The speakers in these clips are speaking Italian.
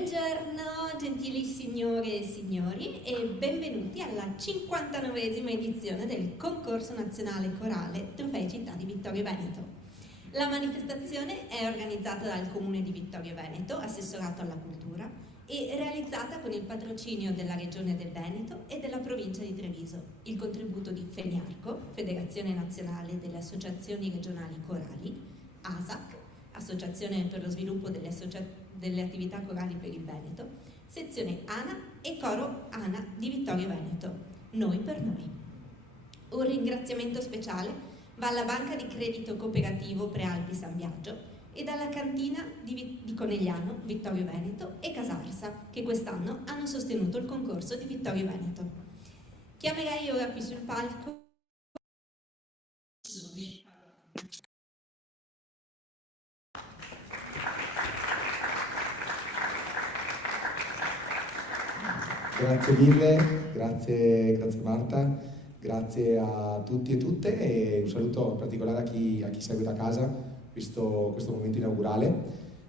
Buongiorno gentili signore e signori e benvenuti alla 59esima edizione del concorso nazionale corale Trofei Città di Vittorio Veneto. La manifestazione è organizzata dal Comune di Vittorio Veneto, assessorato alla cultura, e realizzata con il patrocinio della Regione del Veneto e della provincia di Treviso, il contributo di FENIARCO, Federazione Nazionale delle Associazioni Regionali Corali, ASAC, Associazione per lo Sviluppo delle Attività Corali per il Veneto, sezione ANA e coro ANA di Vittorio Veneto, Noi per Noi. Un ringraziamento speciale va alla Banca di Credito Cooperativo Prealpi San Biagio e alla cantina di Conegliano, Vittorio Veneto e Casarsa, che quest'anno hanno sostenuto il concorso di Vittorio Veneto. Chiamerei ora qui sul palco Grazie mille, grazie Marta, grazie a tutti e tutte e un saluto in particolare a chi segue da casa questo momento inaugurale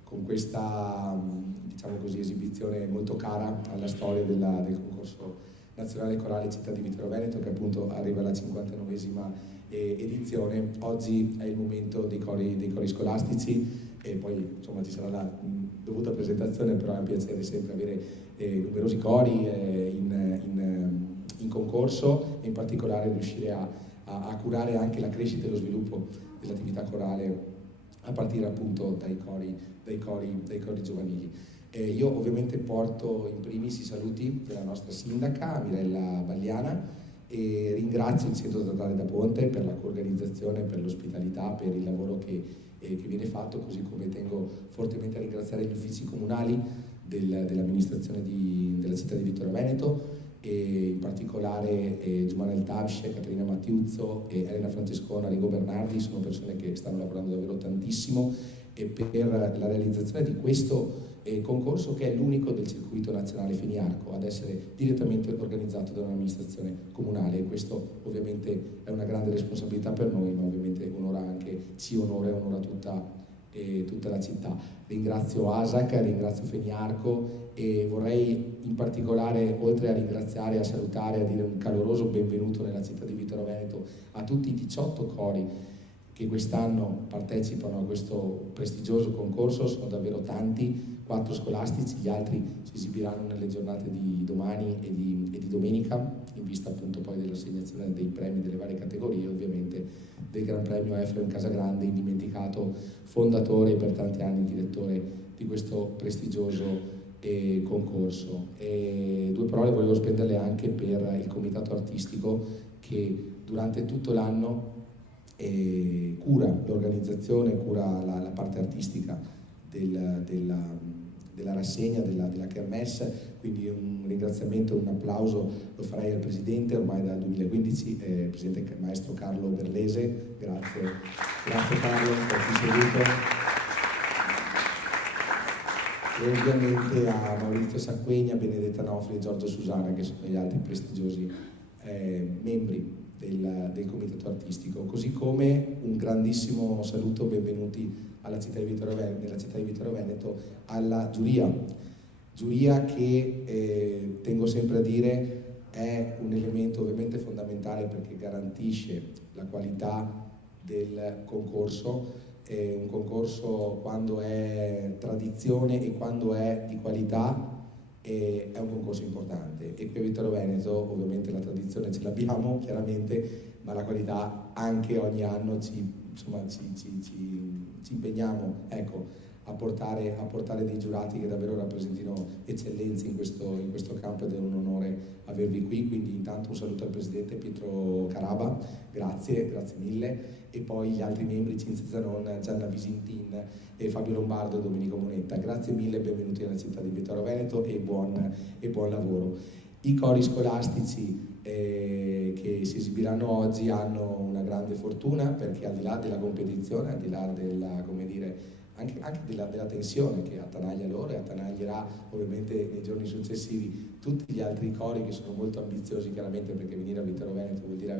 con questa, diciamo così, esibizione molto cara alla storia del concorso nazionale corale Città di Vittorio Veneto, che appunto arriva alla 59esima edizione. Oggi è il momento dei cori scolastici e poi insomma ci sarà la dovuta presentazione, però è un piacere sempre avere numerosi cori in concorso e in particolare riuscire a curare anche la crescita e lo sviluppo dell'attività corale a partire appunto dai cori giovanili. Io ovviamente porto in primis i saluti della nostra sindaca Mirella Bagliana e ringrazio il Centro Statale da Ponte per la coorganizzazione, per l'ospitalità, per il lavoro che viene fatto, così come tengo fortemente a ringraziare gli uffici comunali dell'amministrazione della città di Vittorio Veneto e in particolare Giovanna El Tabsce, Caterina Mattiuzzo e Elena Francescona, Rigo Bernardi. Sono persone che stanno lavorando davvero tantissimo e per la realizzazione di questo concorso, che è l'unico del circuito nazionale FENIARCO ad essere direttamente organizzato da un'amministrazione comunale, e questo ovviamente è una grande responsabilità per noi, ma ovviamente ci onora e onora tutta la città. Ringrazio ASAC, ringrazio FENIARCO e vorrei in particolare, oltre a ringraziare, a salutare, a dire un caloroso benvenuto nella città di Vittorio Veneto a tutti i 18 cori che quest'anno partecipano a questo prestigioso concorso. Sono davvero tanti, 4 scolastici, gli altri si esibiranno nelle giornate di domani e di domenica, in vista appunto poi dell'assegnazione dei premi delle varie categorie, ovviamente del Gran Premio Efrem Casagrande, indimenticato fondatore e per tanti anni direttore di questo prestigioso concorso. E 2 parole volevo spenderle anche per il comitato artistico che durante tutto l'anno cura l'organizzazione, cura la parte artistica della rassegna, della kermesse, quindi un ringraziamento e un applauso lo farei al Presidente ormai dal 2015, Presidente Maestro Carlo Berlese. Grazie Carlo, per chi seduto. E ovviamente a Maurizio Sacquegna, Benedetta Nofri e Giorgio Susana, che sono gli altri prestigiosi membri del comitato artistico, così come un grandissimo saluto, benvenuti nella città di Vittorio Veneto, alla giuria che tengo sempre a dire è un elemento ovviamente fondamentale perché garantisce la qualità del concorso. Un concorso, quando è tradizione e quando è di qualità, è un concorso importante, e qui a Vittorio Veneto ovviamente la tradizione ce l'abbiamo chiaramente, ma la qualità anche ogni anno ci impegniamo, ecco, a portare dei giurati che davvero rappresentino eccellenze in questo campo, ed è un onore avervi qui. Quindi intanto un saluto al Presidente Pietro Caraba, grazie mille, e poi gli altri membri, Cinzia Zanon, Gianna Visintin e Fabio Lombardo e Domenico Monetta. Grazie mille, benvenuti nella città di Vittorio Veneto e buon lavoro. I cori scolastici che si esibiranno oggi hanno una grande fortuna, perché al di là della competizione, al di là della, come dire, anche della tensione che attanaglia loro e attanaglierà ovviamente nei giorni successivi tutti gli altri cori, che sono molto ambiziosi chiaramente, perché venire a Vittorio Veneto vuol dire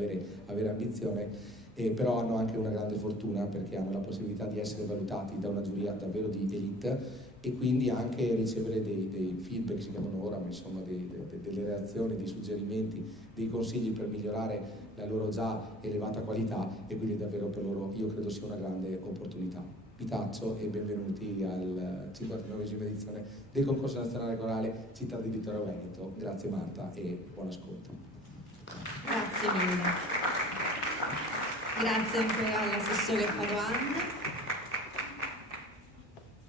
avere ambizione, però hanno anche una grande fortuna perché hanno la possibilità di essere valutati da una giuria davvero di elite, e quindi anche ricevere dei feedback, si chiamano ora, ma insomma delle reazioni, dei suggerimenti, dei consigli per migliorare la loro già elevata qualità, e quindi davvero per loro io credo sia una grande opportunità. Vi taccio e benvenuti al 59esima edizione del Concorso Nazionale Corale Città di Vittorio Veneto. Grazie Marta e buon ascolto. Grazie mille. Grazie ancora all'assessore Padoan.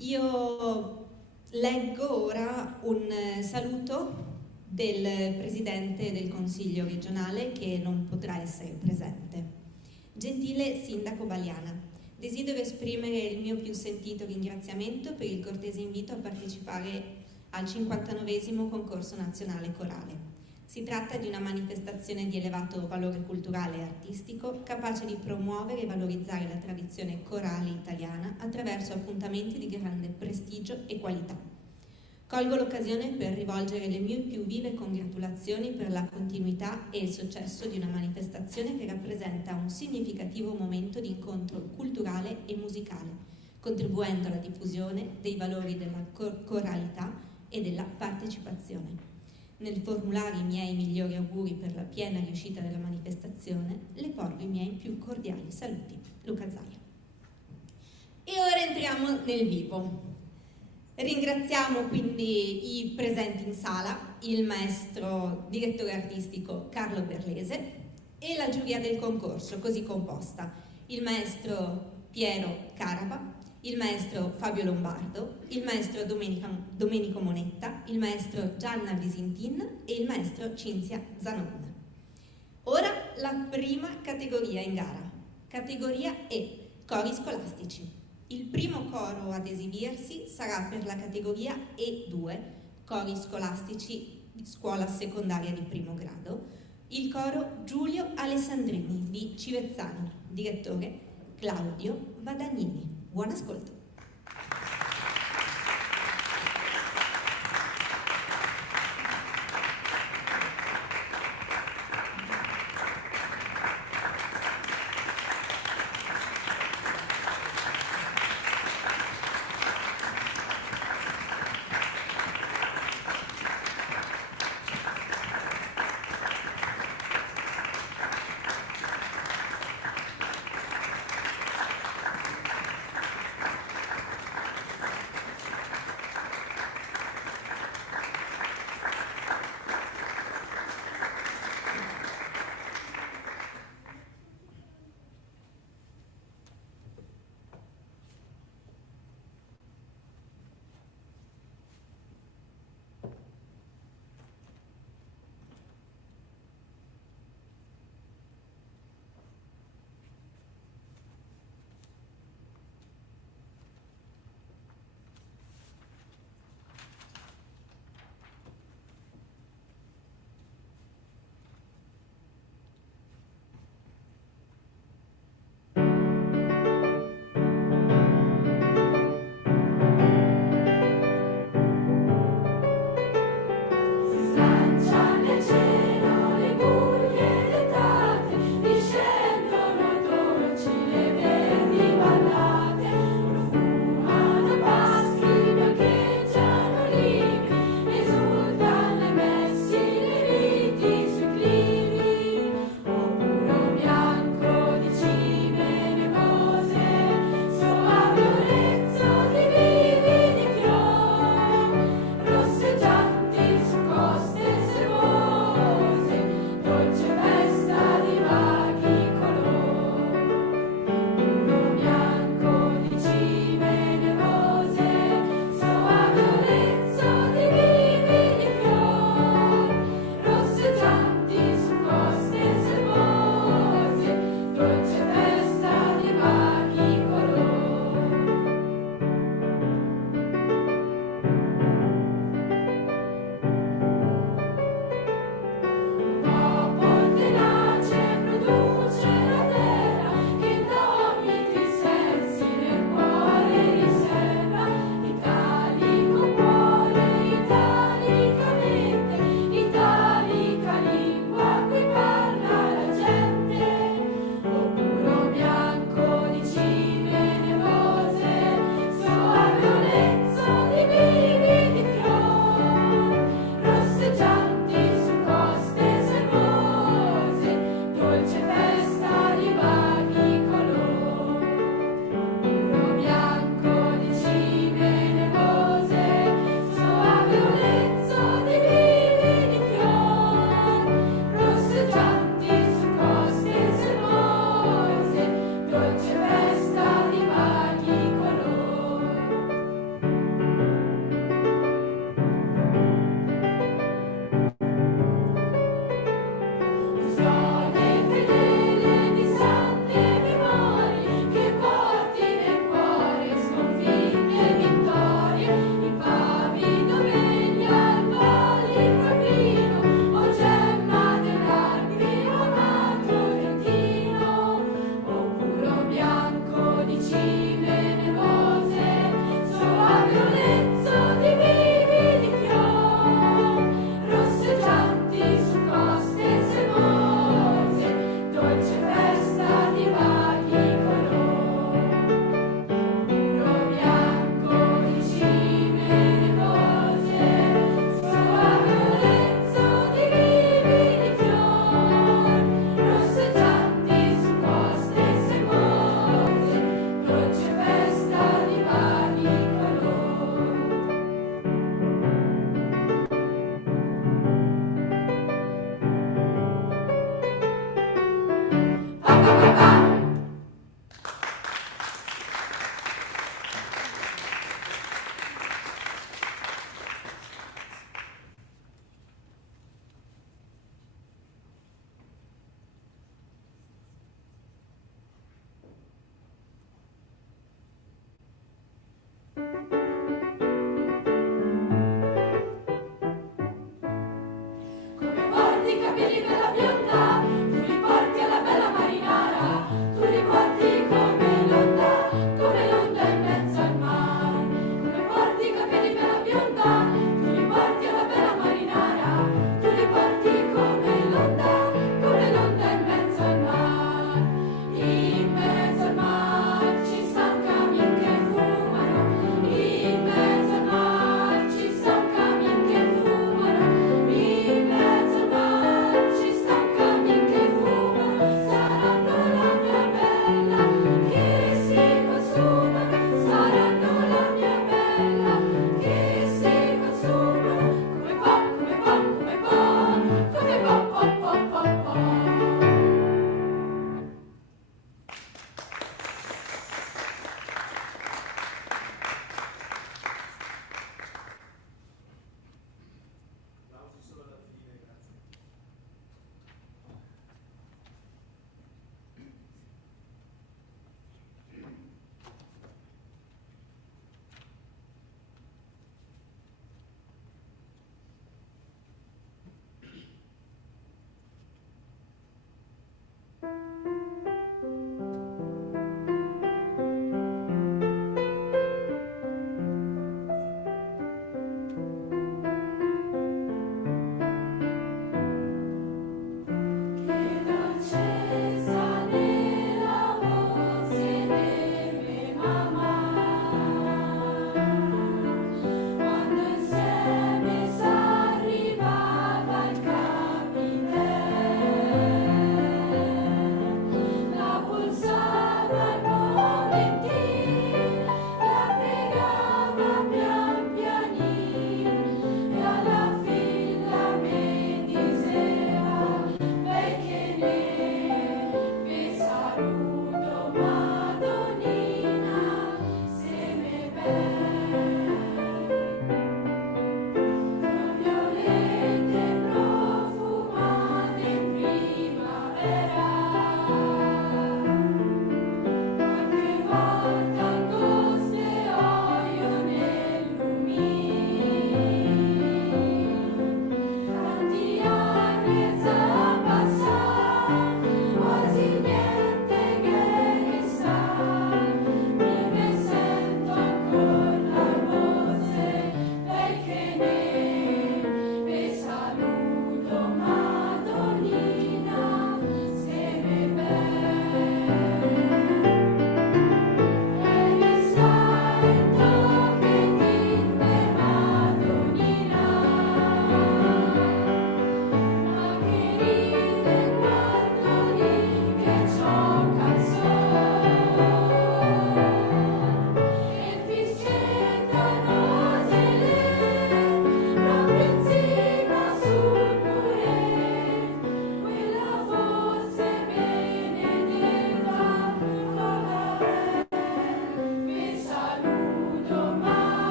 Io leggo ora un saluto del Presidente del Consiglio regionale che non potrà essere presente. Gentile Sindaco Baliana, desidero esprimere il mio più sentito ringraziamento per il cortese invito a partecipare al 59esimo Concorso Nazionale Corale. Si tratta di una manifestazione di elevato valore culturale e artistico, capace di promuovere e valorizzare la tradizione corale italiana attraverso appuntamenti di grande prestigio e qualità. Colgo l'occasione per rivolgere le mie più vive congratulazioni per la continuità e il successo di una manifestazione che rappresenta un significativo momento di incontro culturale e musicale, contribuendo alla diffusione dei valori della coralità e della partecipazione. Nel formulare i miei migliori auguri per la piena riuscita della manifestazione, le porgo i miei più cordiali saluti. Luca Zaia. E ora entriamo nel vivo. Ringraziamo quindi i presenti in sala, il maestro direttore artistico Carlo Berlese e la giuria del concorso così composta: il maestro Piero Caraba, il maestro Fabio Lombardo, il maestro Domenico Monetta, il maestro Gianna Visintin e il maestro Cinzia Zanon. Ora la prima categoria in gara, categoria E, cori scolastici. Il primo coro ad esibirsi sarà per la categoria E2, cori scolastici di scuola secondaria di primo grado, il coro Giulio Alessandrini di Civezzano, direttore Claudio Vadagnini. Buon ascolto.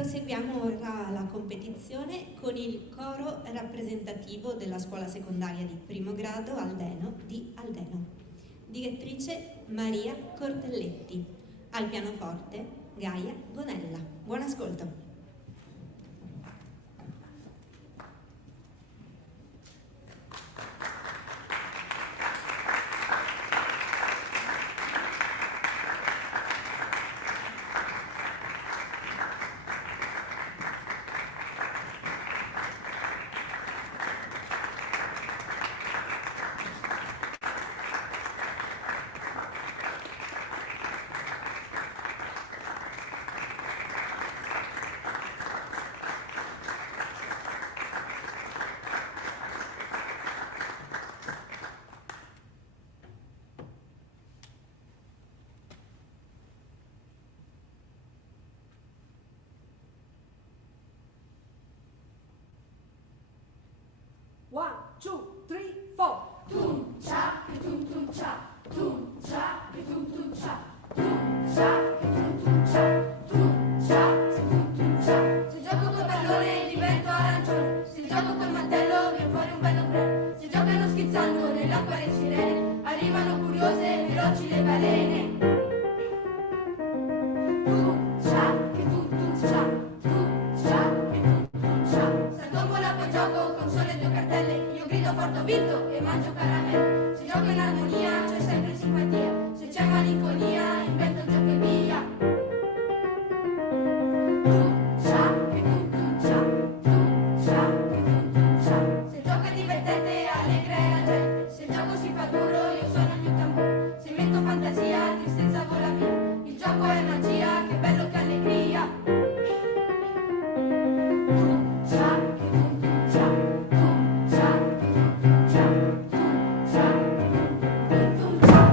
Proseguiamo ora la competizione con il coro rappresentativo della scuola secondaria di primo grado Aldeno di Aldeno. Direttrice Maria Cortelletti. Al pianoforte Gaia Gonella. Buon ascolto. One, two, three, four. Tum cha, tum tum cha, tum cha, tum tum cha, tum cha, tum cha, tum cha, tum cha. Se gioco col pallone divento arancione, se gioco col mantello viene fuori un bello brand. Se giocano schizzando nell'acqua le sirene, arrivano curiose veloci le balene. Tum cha, tum cha, tum cha, tum cha. Se tombola poi gioco con sole due cartelle, io grido forte ho vinto e mangio caramelle. Se gioco in armonia c'è sempre simpatia, se c'è malinconia invento gioco e via. Tum cha, tum cha, tum cha, tum cha. Se il gioco è divertente allegra è la gente, se il gioco si fa duro io sono il mio tamburo. Se metto fantasia tristezza vola via, il gioco è magia, che bello che allegria. Tum cha, tum cha, tum cha, tum cha, tum cha, tum cha.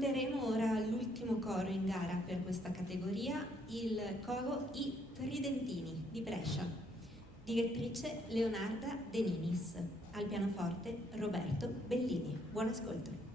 Ascolteremo ora l'ultimo coro in gara per questa categoria, il coro I Tridentini di Brescia. Direttrice Leonarda De Ninis, al pianoforte Roberto Bellini. Buon ascolto.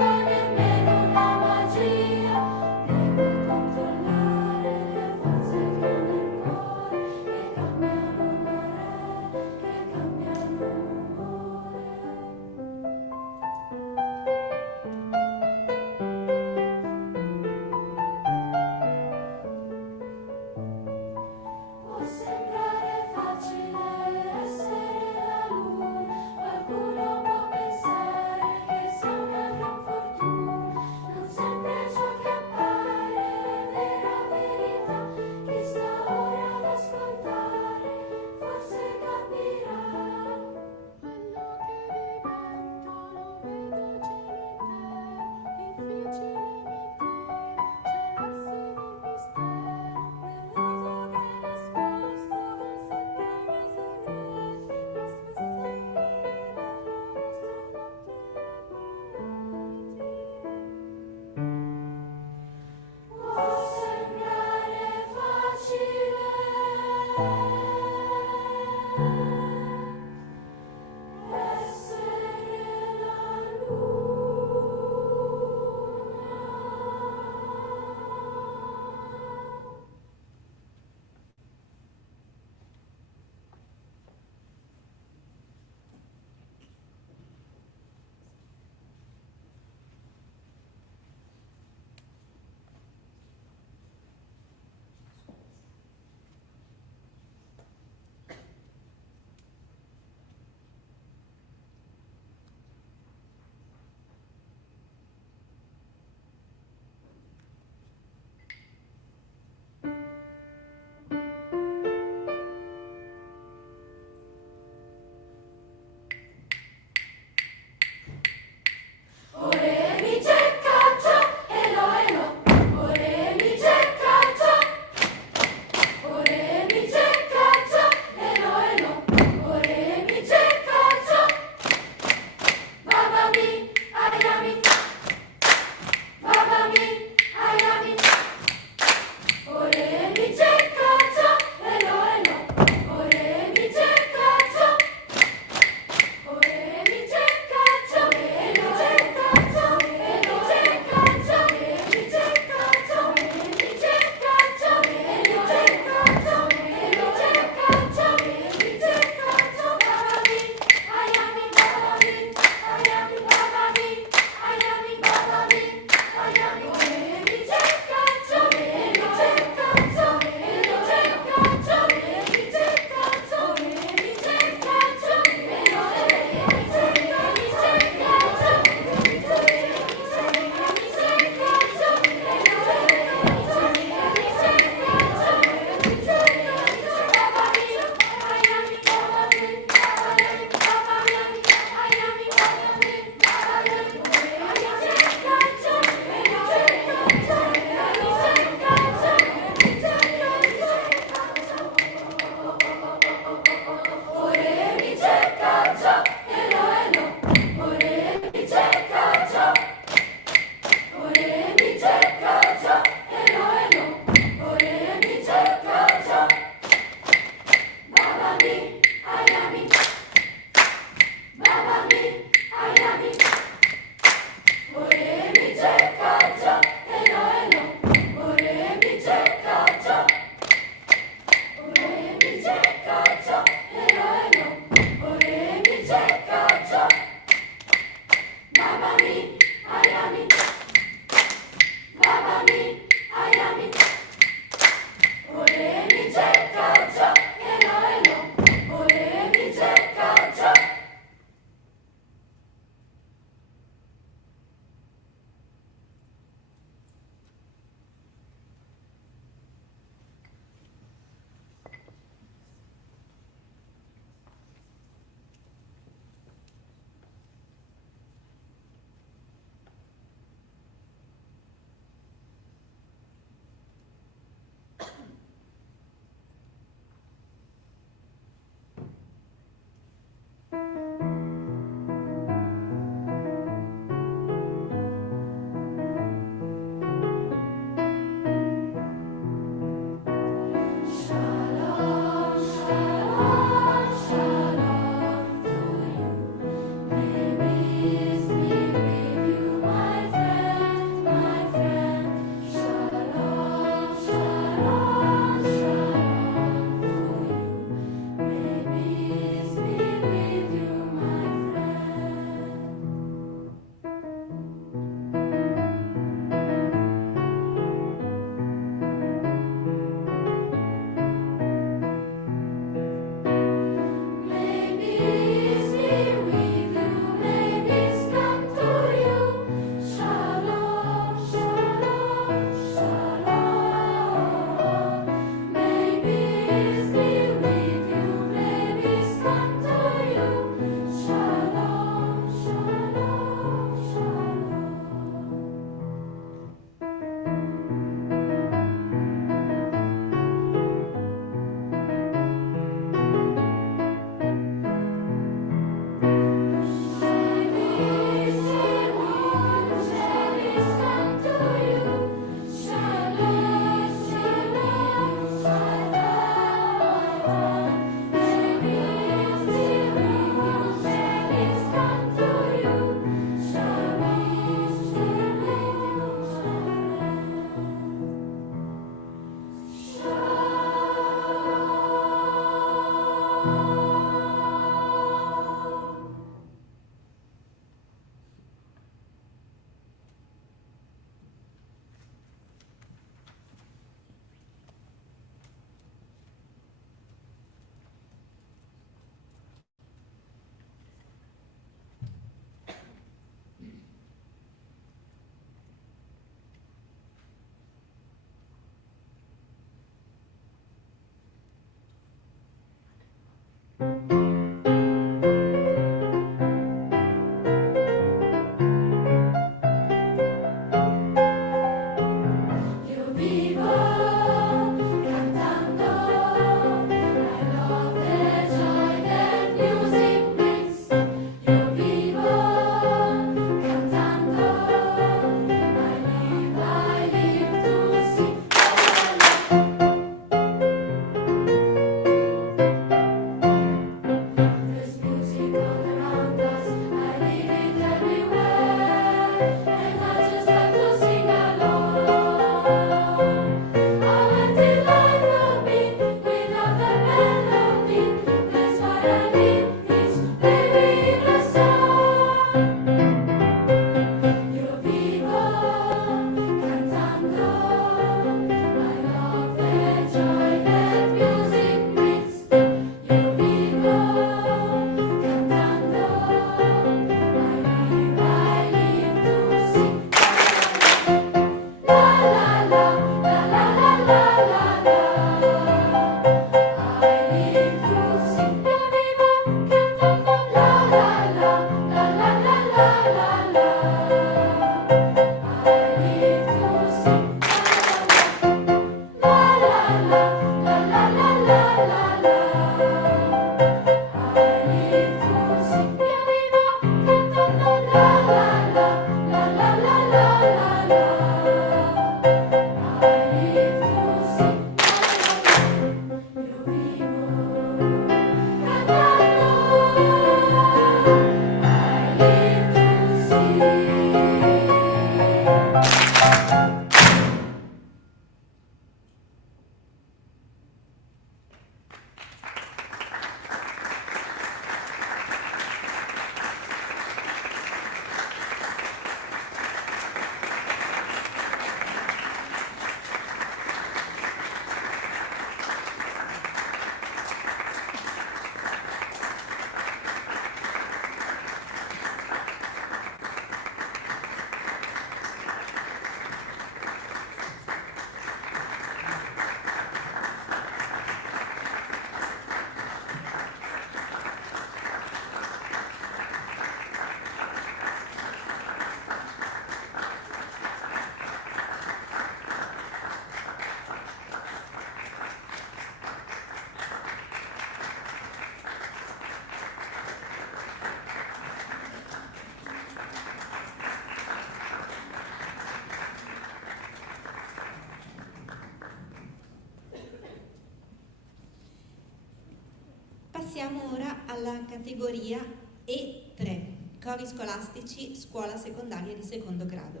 Passiamo ora alla categoria E3, cori scolastici scuola secondaria di secondo grado.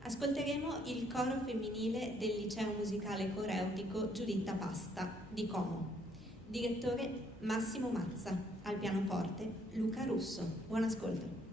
Ascolteremo il coro femminile del Liceo Musicale Coreutico Giuditta Pasta di Como. Direttore Massimo Mazza, al pianoforte Luca Russo. Buon ascolto.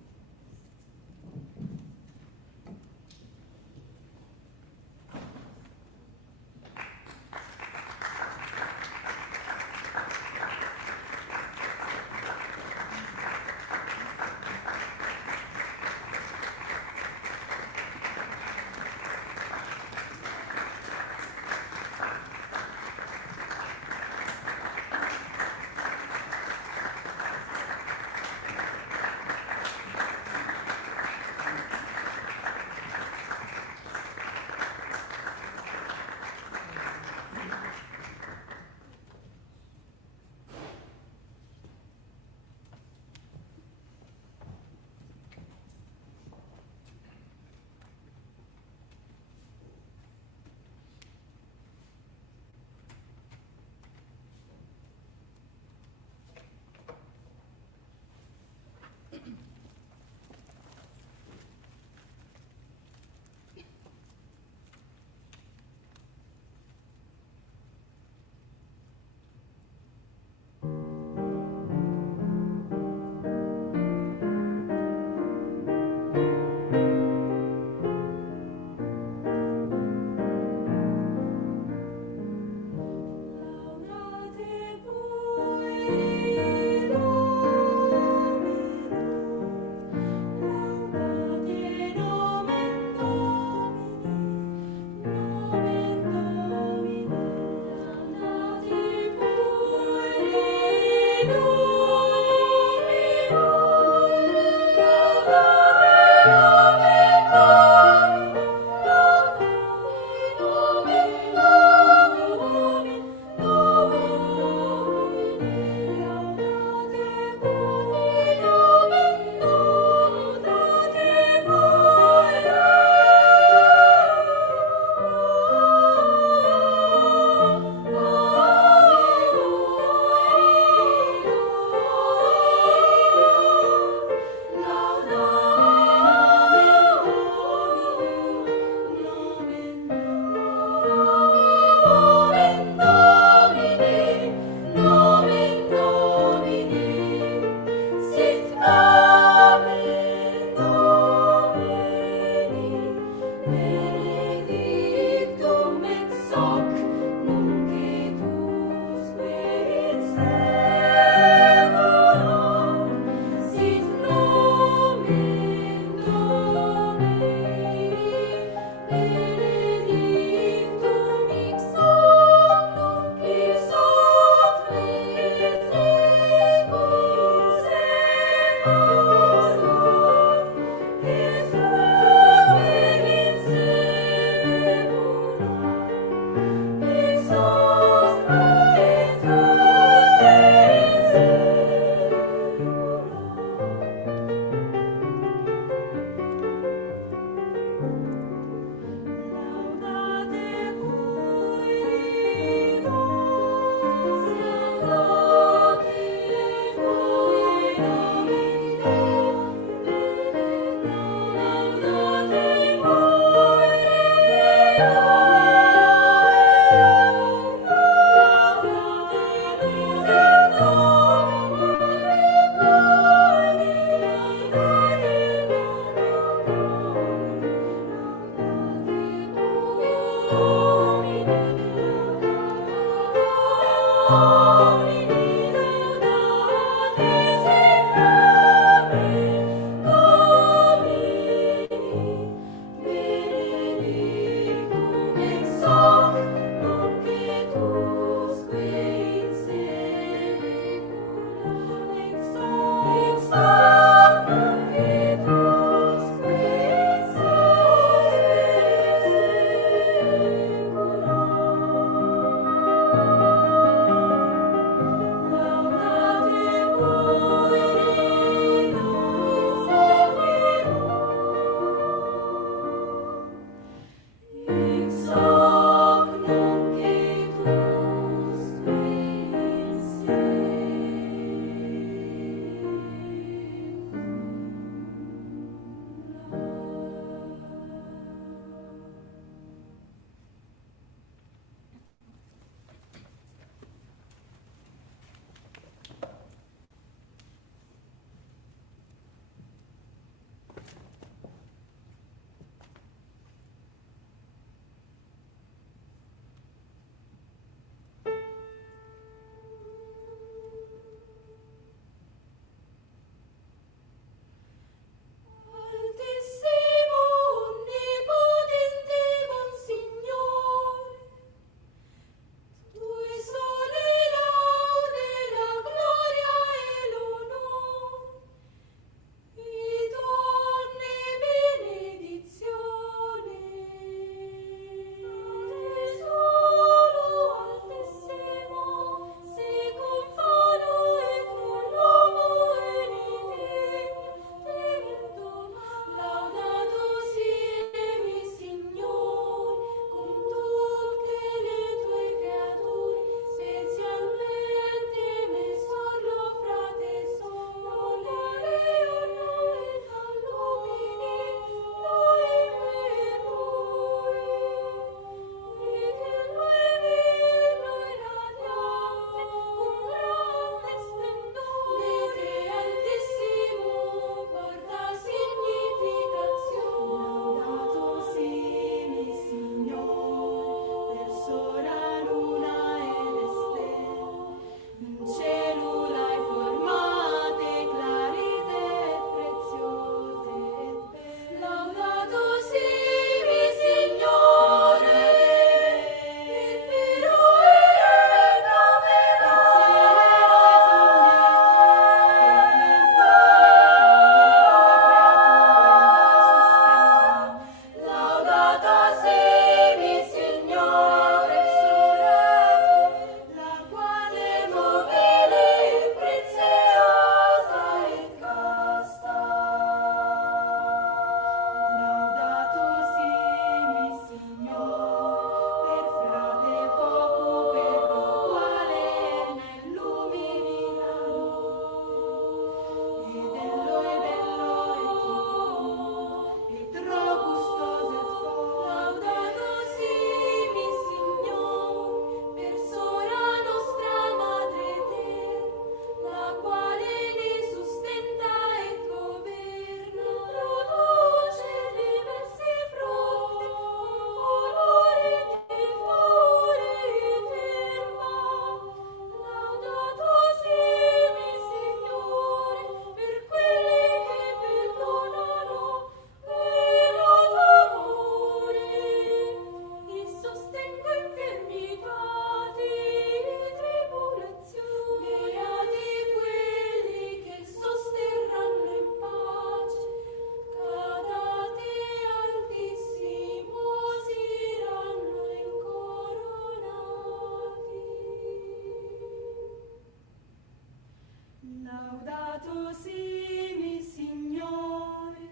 beatosimi Signore,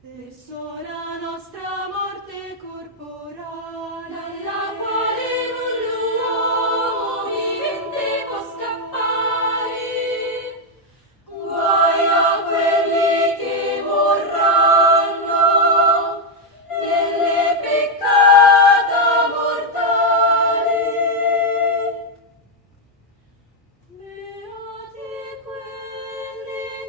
verso la nostra morte corporale, dalla quale l'uomo vivente può scappare, guai a quelli che morranno nelle peccata mortali. Beati quelli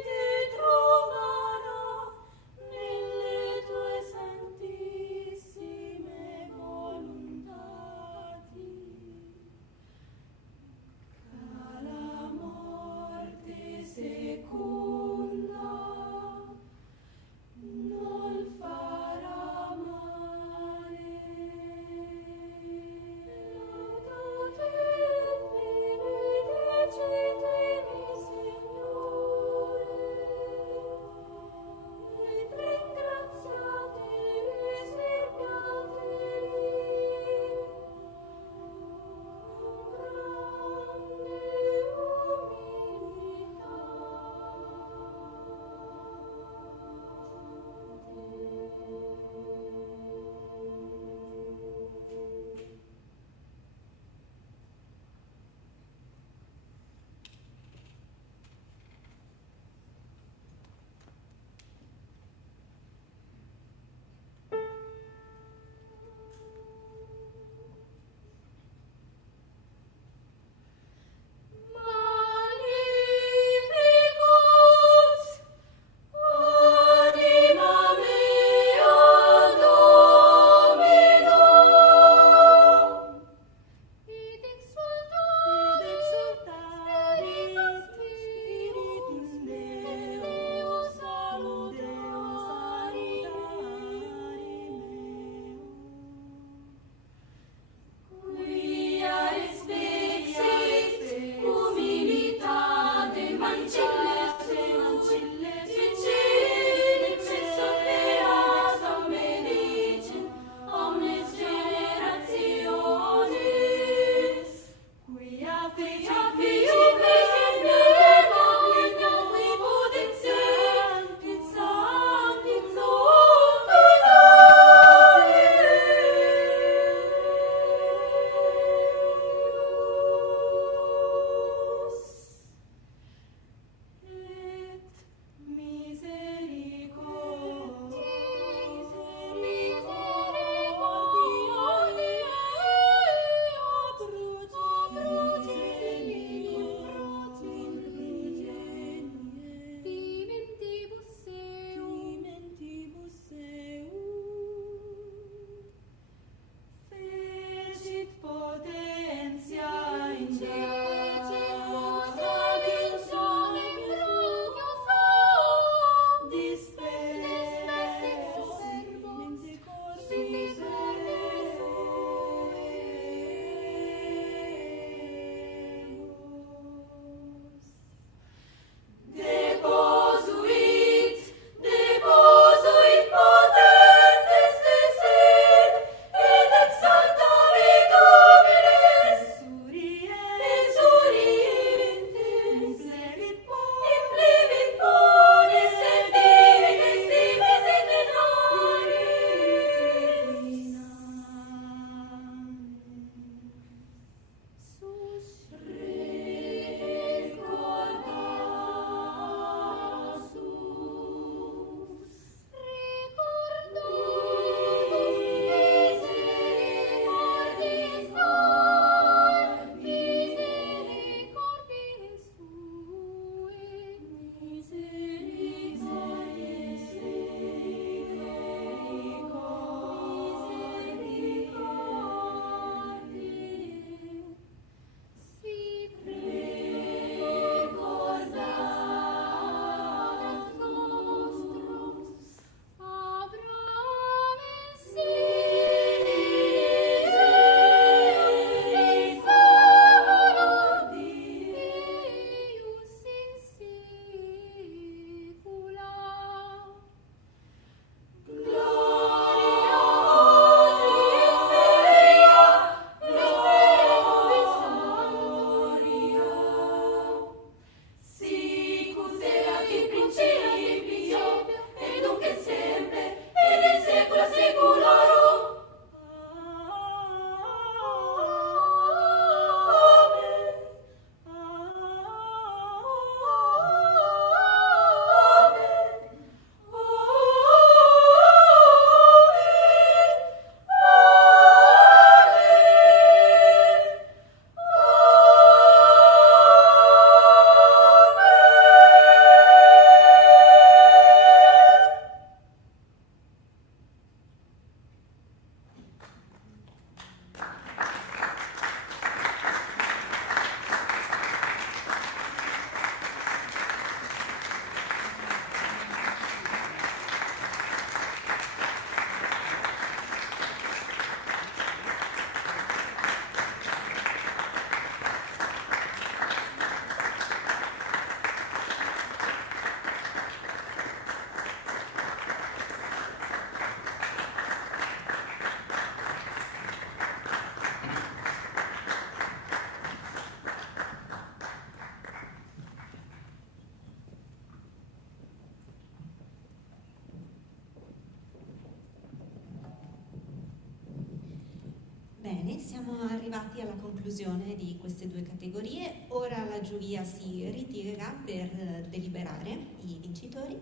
arrivati alla conclusione di queste due categorie. Ora la giuria si ritirerà per deliberare i vincitori.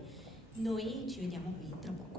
Noi ci vediamo qui tra poco.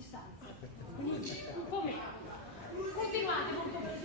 distanza. Quindi un po' meno. Continuate molto così.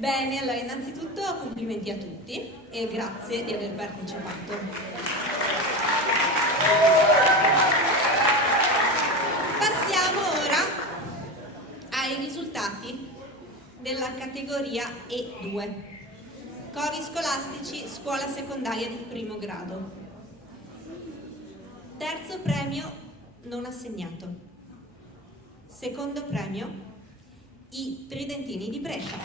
Bene, allora innanzitutto complimenti a tutti e grazie di aver partecipato. Passiamo ora ai risultati della categoria E2, cori scolastici scuola secondaria di primo grado. Terzo premio non assegnato. Secondo premio i Tridentini di Brescia.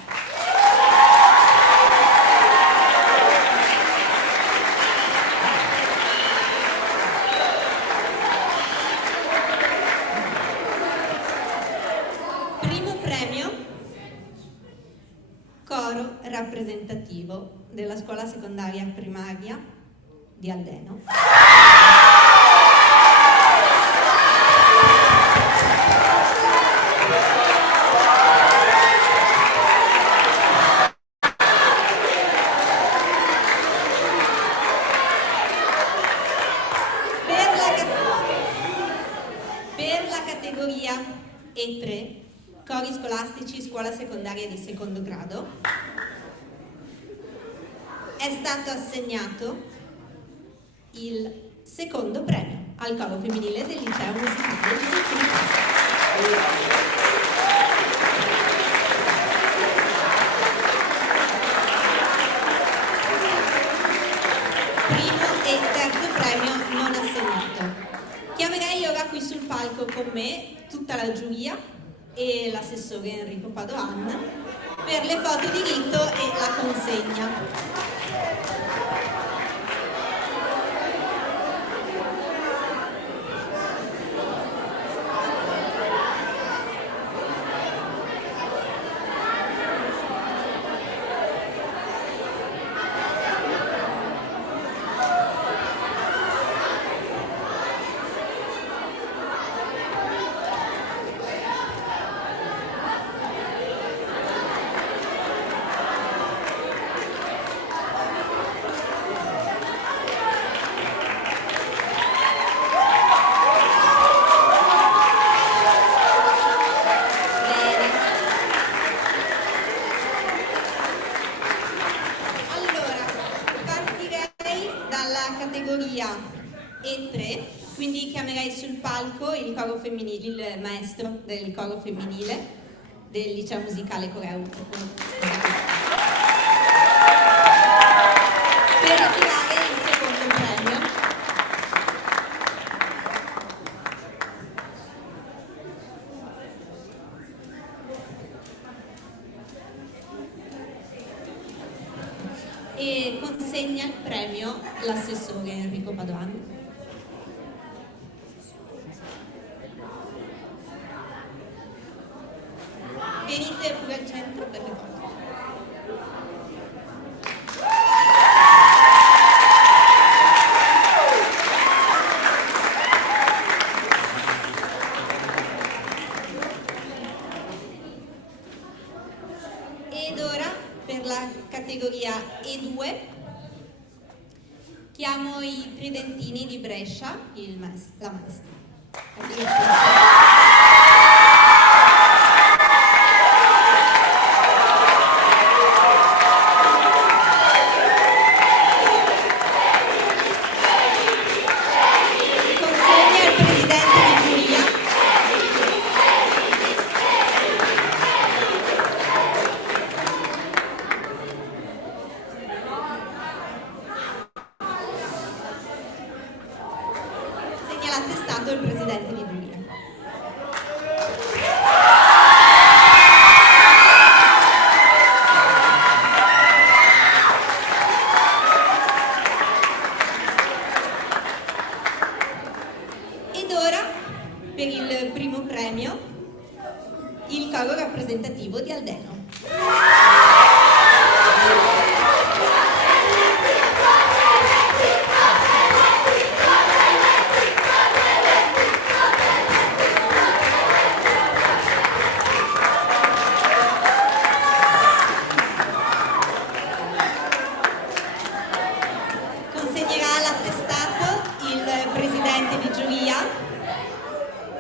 Primo premio coro rappresentativo della scuola secondaria primaria di Aldeno. cori scolastici scuola secondaria di secondo grado, è stato assegnato il secondo premio al coro femminile del liceo musicale Giuseppe Di Costa. E terzo premio non assegnato. Chiamerei ora qui sul palco con me tutta la giuria e l'assessore Enrico Padoan per le foto di rito e la consegna. E3, quindi chiamerei sul palco il coro femminile, il maestro del coro femminile del liceo musicale Coreu per ritirare il secondo premio. E consegna il premio l'assessore Enrico Padoan. Venite pure al centro per le foto. Ed ora per la categoria E2 chiamo i tridentini di Brescia, la maestra. L'attestato il presidente di giuria. Ed ora, per il primo premio, il coro rappresentativo di Aldeno.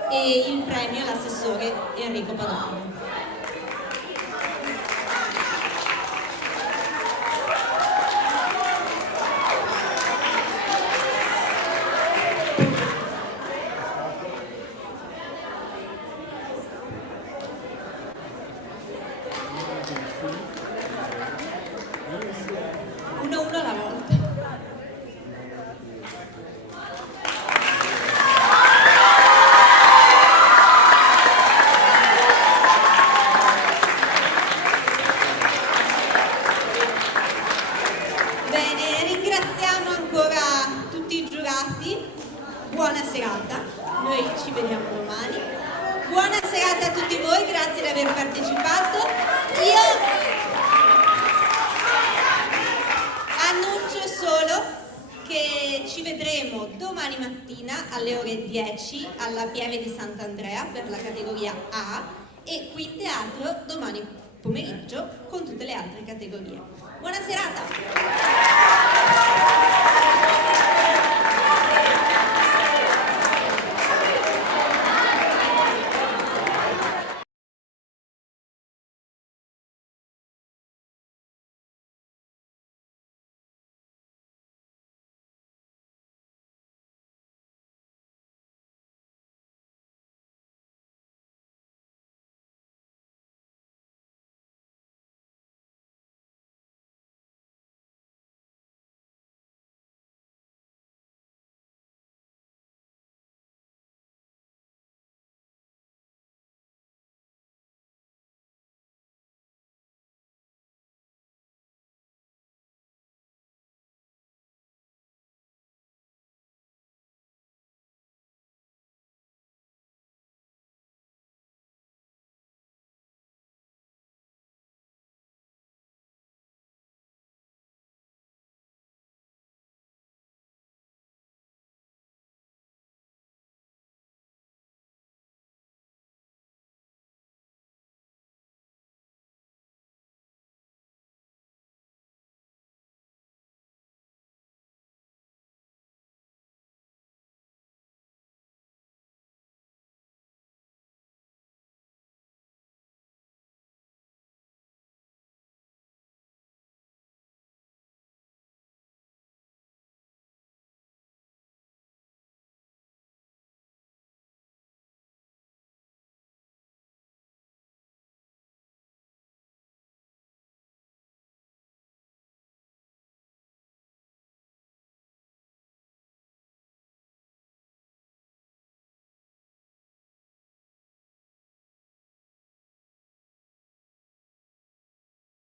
E il premio all'assessore Enrico Padoan. Uno alla volta. Buona serata, noi ci vediamo domani. Buona serata a tutti voi, grazie di aver partecipato. Io annuncio solo che ci vedremo domani mattina alle ore 10 alla Pieve di Sant'Andrea per la categoria A e qui in teatro domani pomeriggio con tutte le altre categorie. Buona serata!